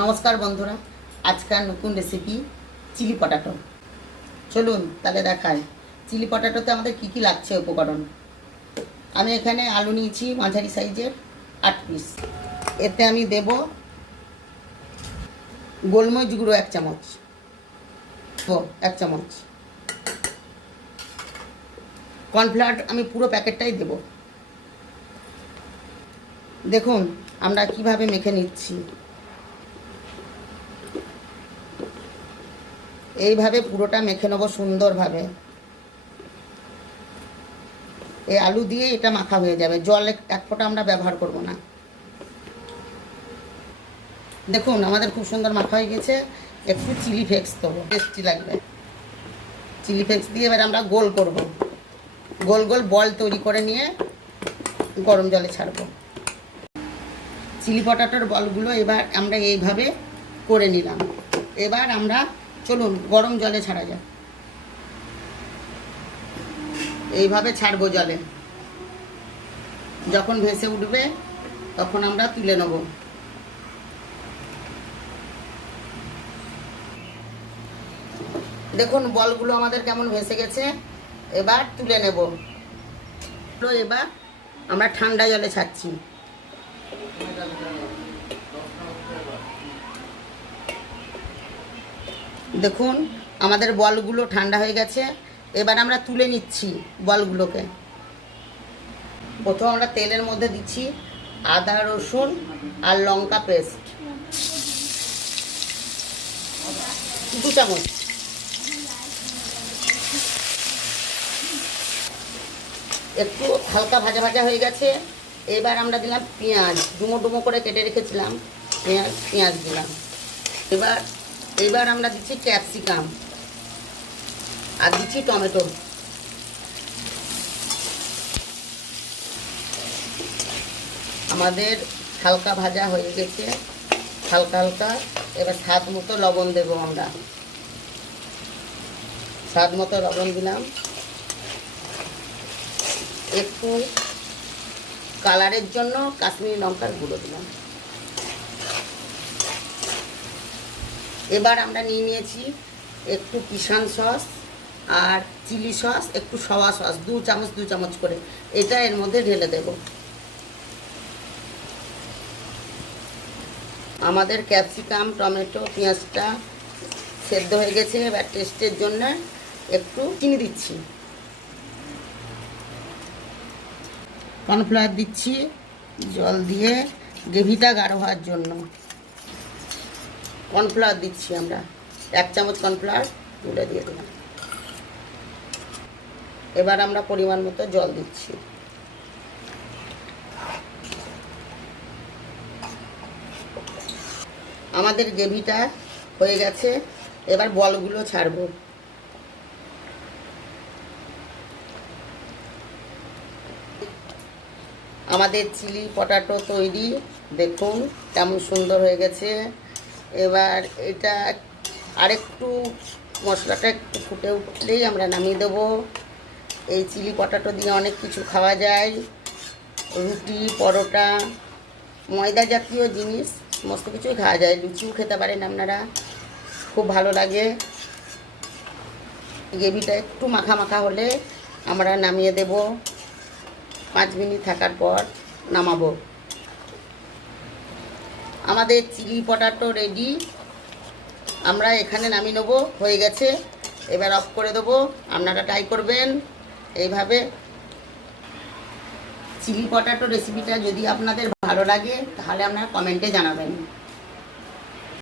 নমস্কার বন্ধুরা, আজকাল নতুন রেসিপি চিলি পটাটো। চলুন তাহলে দেখাই চিলি পটাটোতে আমাদের কি কি লাগছে উপকরণ। আমি এখানে আলু নিয়েছি মাঝারি সাইজের 8 পিস। এতে আমি দেব গোলমরিচ গুঁড়ো 1 চামচ, 1 চামচ কর্নফ্লাওয়ার আমি পুরো প্যাকেটটাই দেব। দেখুন আমরা কিভাবে মেখে নিচ্ছি। এইভাবে পুরোটা মেখে নেব সুন্দরভাবে। এই আলু দিয়ে এটা মাখা হয়ে যাবে, জল এক ফোঁটা আমরা ব্যবহার করব না। দেখুন আমাদের খুব সুন্দর মাখা হয়ে গেছে। একটু চিলি ফ্লেক্স দেবো, টেস্টি লাগবে। চিলি ফ্লেক্স দিয়ে এবার আমরা গোল করব, গোল গোল বল তৈরি করে নিয়ে গরম জলে ছাড়ব। চিলি পটাটোর বলগুলো এবার আমরা এইভাবে করে নিলাম। এবার আমরা চলুন গরম জলে ছাড়া যাক। এইভাবে ছাড়বো জলে, যখন ভেসে উঠবে তখন আমরা তুলে নেব। দেখুন বলগুলো আমাদের কেমন ভেসে গেছে, এবার তুলে নেব। তো এবার আমরা ঠান্ডা জলে ছাড়ছি। দেখুন আমাদের বলগুলো ঠান্ডা হয়ে গেছে। এবার আমরা তুলে নিচ্ছি বলগুলোকে। প্রথম আমরা তেলের মধ্যে দিচ্ছি আদা রসুন আর লঙ্কা পেস্ট 2 চামচ। একটু হালকা ভাজা ভাজা হয়ে গেছে। এবার আমরা দিলাম পেঁয়াজ, ডুমো ডুমো করে কেটে রেখেছিলাম পেঁয়াজ দিলাম। এবার আমরা দিচ্ছি ক্যাপসিকাম আর দিচ্ছি টমেটো। আমাদের হালকা ভাজা হয়ে গেছে, হালকা হালকা। এবার স্বাদ মতো লবণ দেব আমরা, স্বাদ মতো লবণ দিলাম। একটু কালারের জন্য কাশ্মীরি লঙ্কার গুঁড়ো দিলাম। এবার আমরা নিয়েছি একটু কিষান সস আর চিলি সস, একটু সয়া সস 2 চামচ করে। এটা এর মধ্যে ঢেলে দেব। আমাদের ক্যাপসিকাম টমেটো পেঁয়াজটা সেদ্ধ হয়ে গেছে। এবার টেস্টের জন্য একটু চিনি দিচ্ছি, কর্নফ্লাওয়ার দিচ্ছি জল দিয়ে গ্রেভিটা গাঢ় হওয়ার জন্য। কর্নফ্লাওয়ার দিচ্ছি আমরা 1 চামচ কর্নফ্লাওয়ার তুলে দিয়ে দিলাম। এবার আমরা পরিমাণ মতো জল দিচ্ছি। আমাদের গ্রেভিটা হয়ে গেছে। এবার বলগুলো ছাড়ব। আমাদের চিলি পটাটো তৈরি। দেখুন কেমন সুন্দর হয়ে গেছে। এবার এটা আরেকটু মশলাটা একটু ফুটে উঠলেই আমরা নামিয়ে দেবো। এই চিলি পটাটো দিয়ে অনেক কিছু খাওয়া যায়, রুটি পরোটা ময়দা জাতীয় জিনিস সমস্ত কিছুই খাওয়া যায়। লুচিও খেতে পারেন আপনারা, খুব ভালো লাগে। গ্রেভিটা একটু মাখা মাখা হলে আমরা নামিয়ে দেব। 5 মিনিট থাকার পর নামাবো। আমাদের চিলি পটাটো রেডি। আমরা এখানে নামিয়ে নেবো, হয়ে গেছে। এবার অফ করে দেবো। আপনারা ট্রাই করবেন এইভাবে। চিলি পটাটো রেসিপিটা যদি আপনাদের ভালো লাগে তাহলে আপনারা কমেন্টে জানাবেন।